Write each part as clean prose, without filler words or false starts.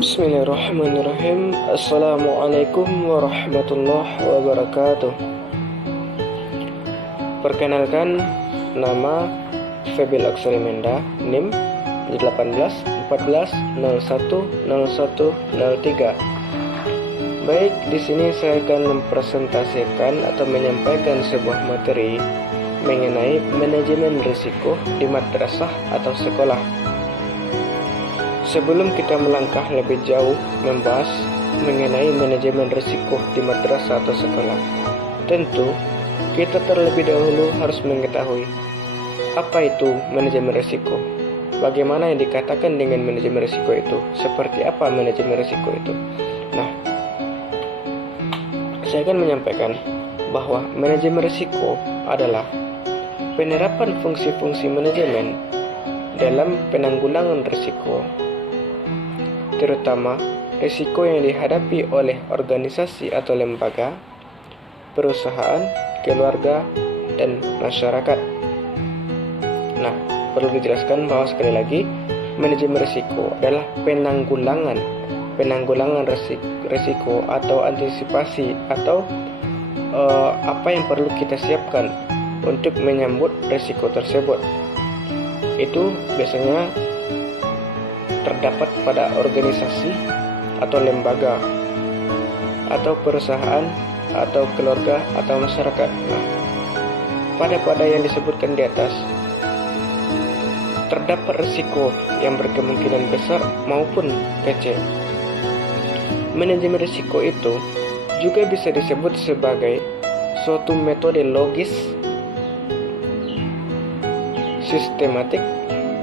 Bismillahirrahmanirrahim. Assalamualaikum warahmatullahi wabarakatuh. Perkenalkan, nama Febil Aksarimenda, NIM 18 14 01 01 03. Baik, di sini saya akan mempresentasikan atau menyampaikan sebuah materi mengenai manajemen risiko di madrasah atau sekolah. Sebelum kita melangkah lebih jauh membahas mengenai manajemen risiko di madrasah atau sekolah, tentu kita terlebih dahulu harus mengetahui apa itu manajemen risiko. Bagaimana yang dikatakan dengan manajemen risiko itu? Seperti apa manajemen risiko itu? Nah, saya akan menyampaikan bahwa manajemen risiko adalah penerapan fungsi-fungsi manajemen dalam penanggulangan risiko, terutama risiko yang dihadapi oleh organisasi atau lembaga, perusahaan, keluarga, dan masyarakat. Nah, perlu dijelaskan bahwa sekali lagi, manajemen risiko adalah penanggulangan risiko atau antisipasi atau apa yang perlu kita siapkan untuk menyambut risiko tersebut. Itu biasanya terdapat pada organisasi atau lembaga atau perusahaan atau keluarga atau masyarakat. Nah, pada yang disebutkan di atas terdapat risiko yang berkemungkinan besar maupun kecil. Manajemen risiko itu juga bisa disebut sebagai suatu metode logis sistematik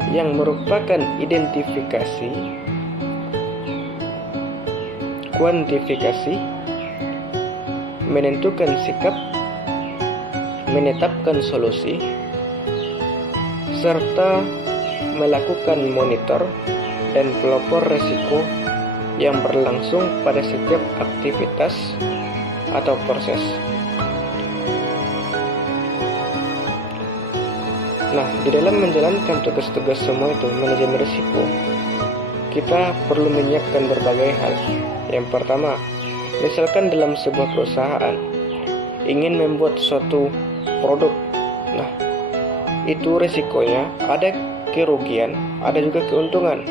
yang merupakan identifikasi, kuantifikasi, menentukan sikap, menetapkan solusi, serta melakukan monitor dan pelopor risiko yang berlangsung pada setiap aktivitas atau proses. Nah, di dalam menjalankan tugas-tugas semua itu, manajemen risiko, kita perlu menyiapkan berbagai hal. Yang pertama, misalkan dalam sebuah perusahaan ingin membuat suatu produk. Nah, itu risikonya ada kerugian, ada juga keuntungan.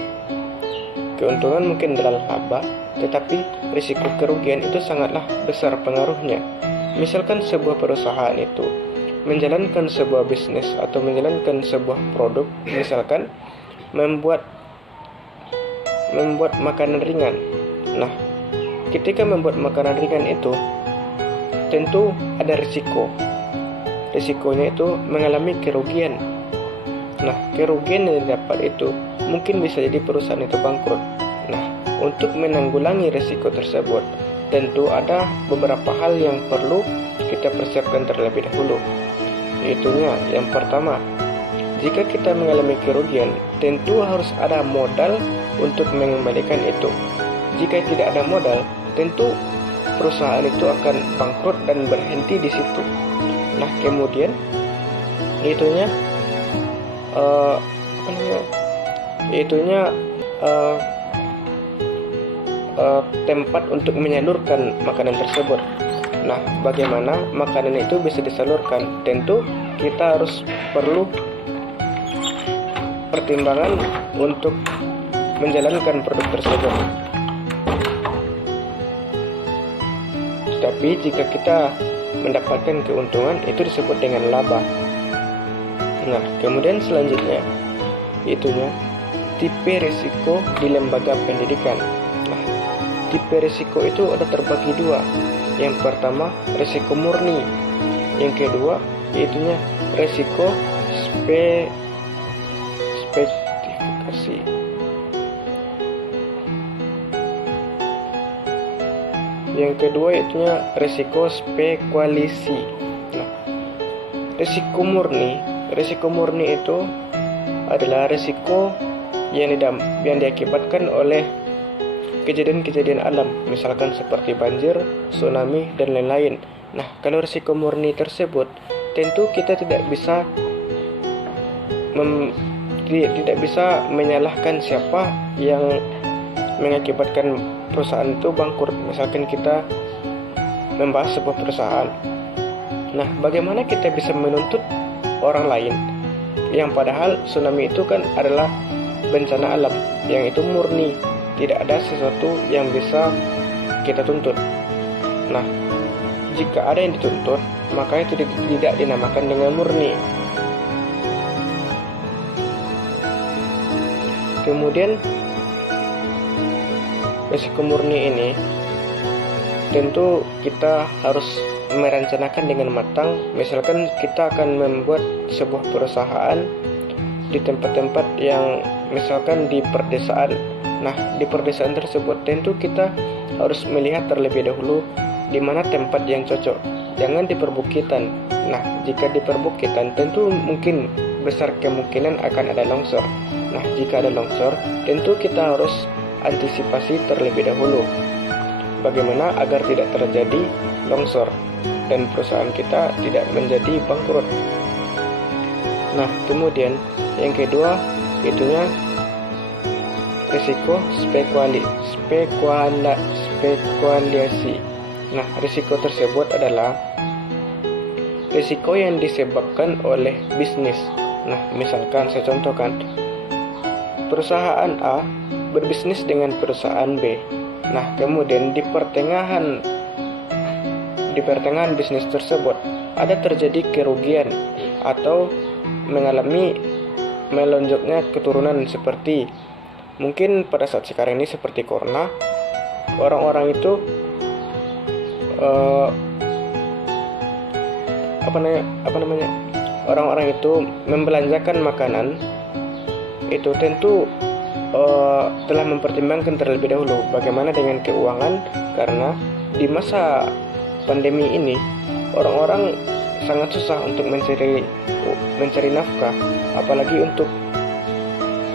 Keuntungan mungkin dalam laba, tetapi risiko kerugian itu sangatlah besar pengaruhnya. Misalkan sebuah perusahaan itu menjalankan sebuah bisnis atau menjalankan sebuah produk, misalkan membuat makanan ringan. Nah, ketika membuat makanan ringan itu tentu ada risiko. Risikonya itu mengalami kerugian. Nah, kerugian yang didapat itu mungkin bisa jadi perusahaan itu bangkrut. Nah, untuk menanggulangi risiko tersebut, tentu ada beberapa hal yang perlu kita persiapkan terlebih dahulu. Yaitunya, yang pertama, jika kita mengalami kerugian, tentu harus ada modal untuk mengembalikan itu. Jika tidak ada modal, tentu perusahaan itu akan bangkrut dan berhenti di situ. Nah, kemudian tempat untuk menyalurkan makanan tersebut. Nah, bagaimana makanan itu bisa disalurkan? Tentu kita harus perlu pertimbangan untuk menjalankan produk tersebut. Tetapi jika kita mendapatkan keuntungan, itu disebut dengan laba. Nah, kemudian selanjutnya itunya tipe risiko di lembaga pendidikan. Nah, tipe risiko itu ada terbagi dua. Yang pertama, risiko murni. Yang kedua, yaitunya risiko spesifikasi. Yang kedua, yaitunya risiko spekualisi. Nah, risiko murni itu adalah risiko yang diakibatkan oleh kejadian-kejadian alam, misalkan seperti banjir, tsunami, dan lain-lain. Nah, kalau risiko murni tersebut, tentu kita tidak bisa tidak bisa menyalahkan siapa yang mengakibatkan perusahaan itu bangkrut. Misalkan kita membahas sebuah perusahaan. Nah, bagaimana kita bisa menuntut orang lain yang padahal tsunami itu kan adalah bencana alam yang itu murni, tidak ada sesuatu yang bisa kita tuntut. Nah, jika ada yang dituntut, maka itu tidak dinamakan dengan murni. Kemudian risiko murni ini tentu kita harus merencanakan dengan matang. Misalkan kita akan membuat sebuah perusahaan di tempat-tempat yang misalkan di perdesaan. Nah, di perdesaan tersebut tentu kita harus melihat terlebih dahulu di mana tempat yang cocok. Jangan di perbukitan. Nah, jika di perbukitan tentu mungkin besar kemungkinan akan ada longsor. Nah, jika ada longsor, tentu kita harus antisipasi terlebih dahulu bagaimana agar tidak terjadi longsor dan perusahaan kita tidak menjadi bangkrut. Nah, kemudian yang kedua itunya risiko spekulasi. Nah, risiko tersebut adalah risiko yang disebabkan oleh bisnis. Nah, misalkan saya contohkan, perusahaan A berbisnis dengan perusahaan B. Nah, kemudian di pertengahan bisnis tersebut ada terjadi kerugian atau mengalami melonjaknya keturunan, seperti mungkin pada saat sekarang ini seperti corona, orang-orang itu orang-orang itu membelanjakan makanan itu tentu telah mempertimbangkan terlebih dahulu bagaimana dengan keuangan, karena di masa pandemi ini orang-orang sangat susah untuk mencari nafkah, apalagi untuk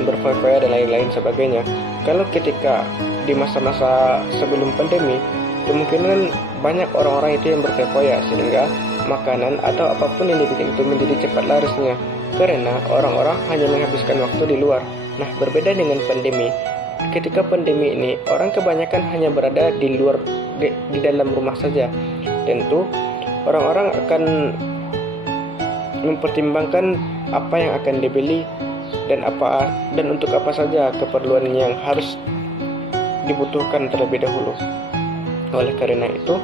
berfoya-foya dan lain-lain sebagainya. Kalau ketika di masa-masa sebelum pandemi, kemungkinan banyak orang-orang itu yang berfoya-foya sehingga makanan atau apapun yang dibikin itu menjadi cepat larisnya, karena orang-orang hanya menghabiskan waktu di luar. Nah, berbeda dengan pandemi. Ketika pandemi ini, orang kebanyakan hanya berada di luar, di dalam rumah saja. Tentu, orang-orang akan mempertimbangkan apa yang akan dibeli dan untuk apa saja keperluan yang harus dibutuhkan terlebih dahulu. Oleh karena itu,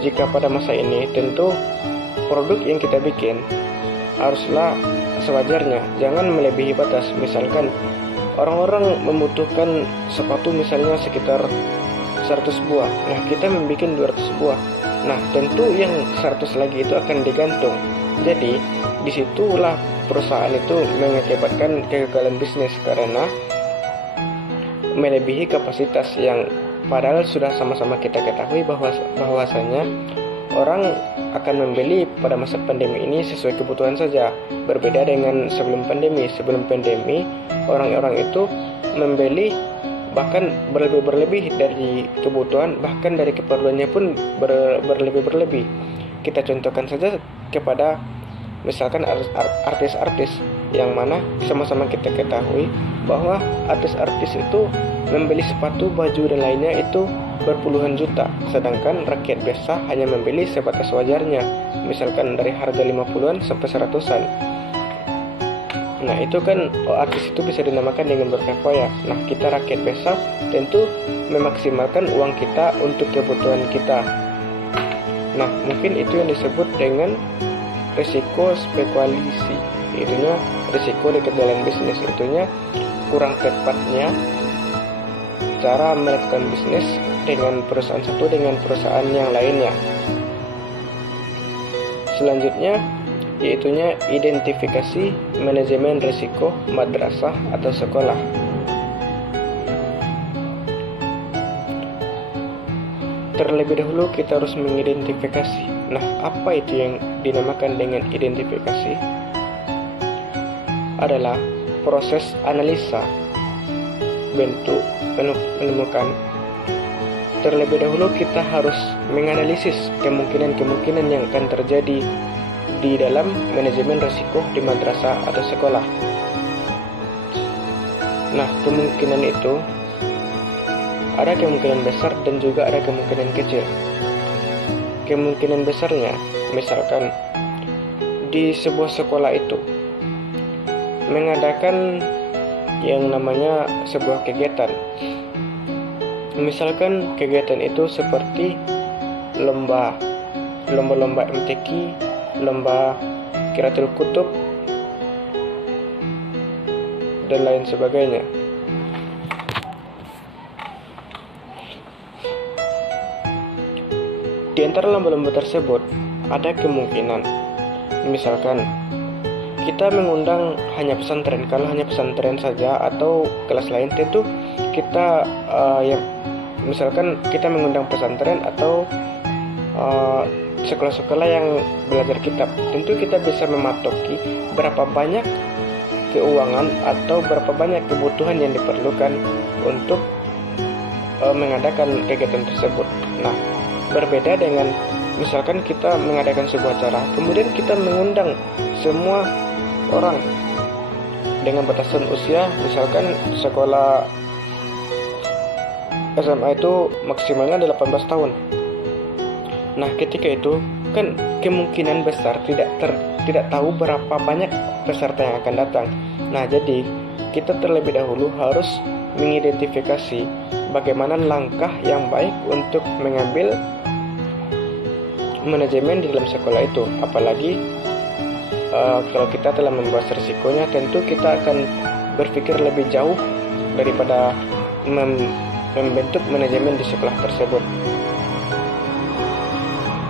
jika pada masa ini, tentu produk yang kita bikin haruslah sewajarnya, jangan melebihi batas. Misalkan orang-orang membutuhkan sepatu misalnya sekitar 100 buah. Nah, kita membuat 200 buah. Nah, tentu yang 100 lagi itu akan digantung. Jadi, disitulah perusahaan itu mengakibatkan kegagalan bisnis karena melebihi kapasitas yang padahal sudah sama-sama kita ketahui bahwasanya orang akan membeli pada masa pandemi ini sesuai kebutuhan saja. Berbeda dengan sebelum pandemi. Sebelum pandemi, orang-orang itu membeli bahkan berlebih dari kebutuhan, bahkan dari keperluannya pun berlebih. Kita contohkan saja kepada misalkan artis-artis yang mana sama-sama kita ketahui bahwa artis-artis itu membeli sepatu, baju dan lainnya itu berpuluhan juta, sedangkan rakyat biasa hanya membeli sebatas wajarnya, misalkan dari harga 50-an sampai 100-an. Nah, itu kan artis itu bisa dinamakan dengan berfoya-foya. Nah, kita rakyat biasa tentu memaksimalkan uang kita untuk kebutuhan kita. Nah, mungkin itu yang disebut dengan risiko spekulasi. Itunya risiko di dalam bisnis, itunya kurang tepatnya cara melakukan bisnis dengan perusahaan satu dengan perusahaan yang lainnya. Selanjutnya yaitunya identifikasi manajemen risiko madrasah atau sekolah. Terlebih dahulu kita harus mengidentifikasi. Nah, apa itu yang dinamakan dengan identifikasi? Adalah proses analisa bentuk menemukan. Terlebih dahulu kita harus menganalisis kemungkinan-kemungkinan yang akan terjadi di dalam manajemen risiko di madrasah atau sekolah. Nah, kemungkinan itu ada kemungkinan besar dan juga ada kemungkinan kecil. Kemungkinan besarnya, misalkan di sebuah sekolah itu mengadakan yang namanya sebuah kegiatan. Misalkan kegiatan itu seperti lomba-lomba MTQ, lomba Qiraatul Kutub, dan lain sebagainya. Di antara lomba-lomba tersebut ada kemungkinan, misalkan kita mengundang hanya pesantren. Kalau hanya pesantren saja atau kelas lain, tentu kita misalkan kita mengundang pesantren atau sekolah-sekolah yang belajar kitab, tentu kita bisa mematoki berapa banyak keuangan atau berapa banyak kebutuhan yang diperlukan untuk mengadakan kegiatan tersebut. Nah, berbeda dengan misalkan kita mengadakan sebuah acara, kemudian kita mengundang semua orang dengan batasan usia, misalkan sekolah SMA itu maksimalnya 18 tahun. Nah, ketika itu kan kemungkinan besar tidak tahu berapa banyak peserta yang akan datang. Nah, jadi kita terlebih dahulu harus mengidentifikasi bagaimana langkah yang baik untuk mengambil manajemen di dalam sekolah itu. Apalagi kalau kita telah membahas risikonya, tentu kita akan berpikir lebih jauh daripada membentuk manajemen di sekolah tersebut.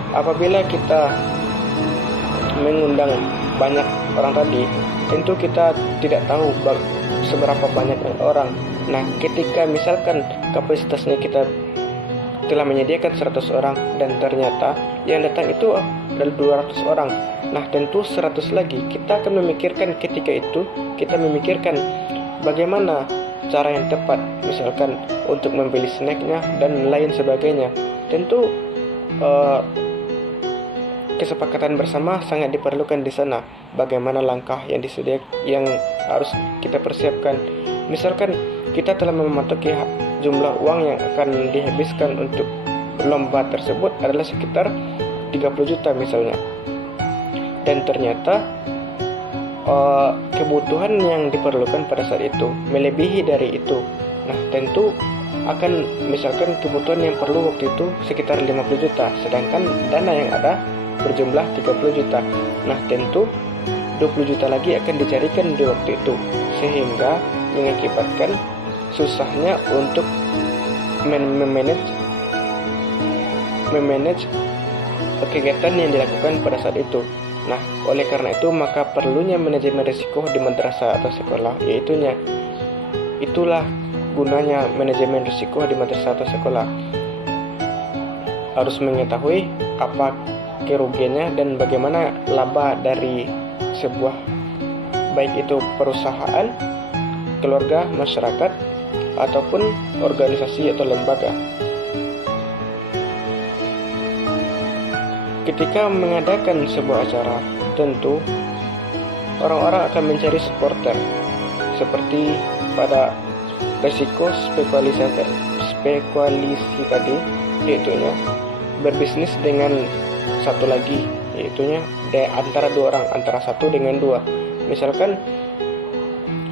Apabila kita mengundang banyak orang tadi, tentu kita tidak tahu seberapa banyak orang. Nah, ketika misalkan kapasitasnya kita telah menyediakan 100 orang dan ternyata yang datang itu adalah 200 orang. Nah, tentu 100 lagi. Kita akan memikirkan ketika itu, kita memikirkan bagaimana cara yang tepat, misalkan untuk membeli snacknya dan lain sebagainya. Tentu kesepakatan bersama sangat diperlukan di sana. Bagaimana langkah yang yang harus kita persiapkan. Misalkan kita telah mematoki jumlah uang yang akan dihabiskan untuk lomba tersebut adalah sekitar 30 juta misalnya. Dan ternyata kebutuhan yang diperlukan pada saat itu melebihi dari itu. Nah, tentu akan misalkan kebutuhan yang perlu waktu itu sekitar 50 juta, sedangkan dana yang ada berjumlah 30 juta. Nah, tentu 20 juta lagi akan dicarikan di waktu itu, sehingga mengakibatkan susahnya untuk memanage kegiatan yang dilakukan pada saat itu. Nah, oleh karena itu maka perlunya manajemen risiko di madrasah atau sekolah, itulah gunanya manajemen risiko di madrasah atau sekolah. Harus mengetahui apa kerugiannya dan bagaimana laba dari sebuah, baik itu perusahaan, keluarga, masyarakat, ataupun organisasi atau lembaga. Ketika mengadakan sebuah acara, tentu orang-orang akan mencari supporter, seperti pada risiko spekulasi tadi, yaitunya berbisnis dengan satu lagi, yaitunya antara dua orang, antara satu dengan dua. Misalkan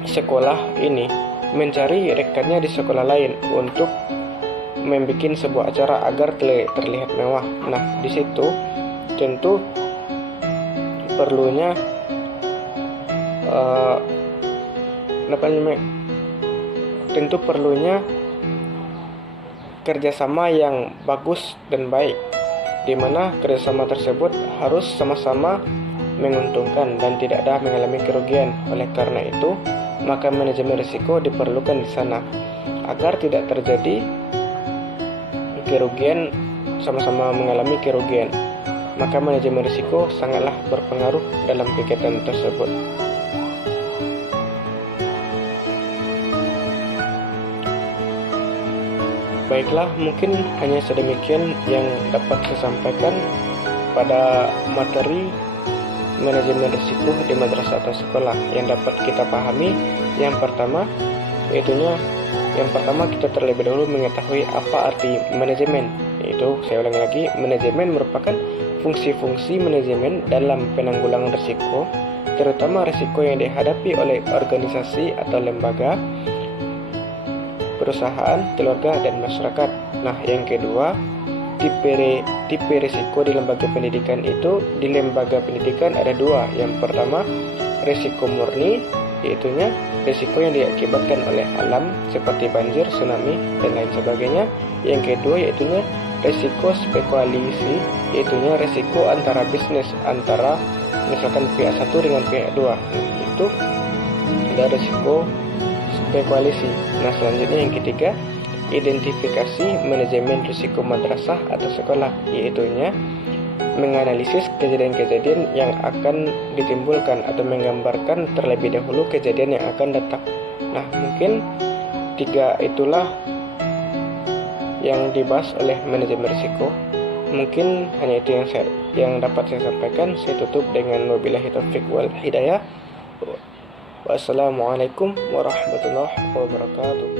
sekolah ini mencari rekannya di sekolah lain untuk membuat sebuah acara agar terlihat mewah. Nah, di situ tentu perlunya kerjasama yang bagus dan baik, di mana kerjasama tersebut harus sama-sama menguntungkan dan tidak ada mengalami kerugian. Oleh karena itu, maka manajemen risiko diperlukan di sana agar tidak terjadi kerugian, sama-sama mengalami kerugian. Maka manajemen risiko sangatlah berpengaruh dalam kegiatan tersebut. Baiklah, mungkin hanya sedemikian yang dapat saya sampaikan pada materi manajemen risiko di madrasah atau sekolah yang dapat kita pahami. Yang pertama, Yang pertama, kita terlebih dahulu mengetahui apa arti manajemen. Yaitu, saya ulangi lagi, manajemen merupakan fungsi-fungsi manajemen dalam penanggulangan risiko, terutama risiko yang dihadapi oleh organisasi atau lembaga, perusahaan, keluarga, dan masyarakat. Nah, yang kedua, tipe risiko di lembaga pendidikan itu, di lembaga pendidikan ada dua. Yang pertama, risiko murni, yaitunya risiko yang diakibatkan oleh alam seperti banjir, tsunami, dan lain sebagainya. Yang kedua yaitunya risiko spekulasi, yaitunya risiko antara bisnis, antara misalkan pihak satu dengan pihak dua. Itu ada risiko spekulasi. Nah, selanjutnya yang ketiga, identifikasi manajemen risiko madrasah atau sekolah, yaitunya menganalisis kejadian-kejadian yang akan ditimbulkan atau menggambarkan terlebih dahulu kejadian yang akan datang. Nah, mungkin tiga itulah yang dibahas oleh manajemen risiko. Mungkin hanya itu yang dapat saya sampaikan. Saya tutup dengan wabillahi taufiq wal hidayah. Wassalamualaikum warahmatullahi wabarakatuh.